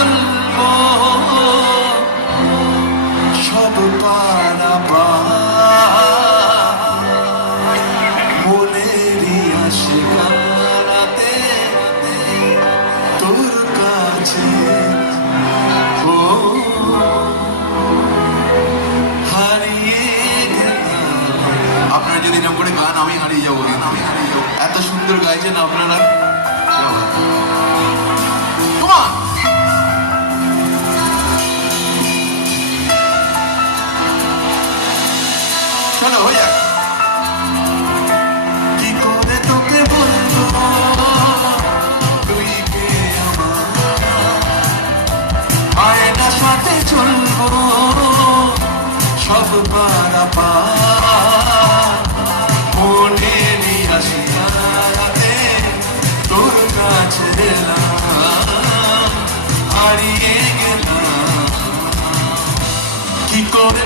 বলবো সব পারাবা মনেরই আশিকারাতে তোর কাছে ও হারিয়ে গেলাম। আপনারা যদি এরকম করে গান আমি হারিয়ে যাবো, এত সুন্দর গাইছেন আপনারা। চলো হয়ে যাক। কি করে তোকে বলবো তুই কে আমার, আয়না সাথে চলবো সব পারাপা মনেরই আশিকারাতে তোর কাছে এলাম হারিয়ে গেলাম। কি করে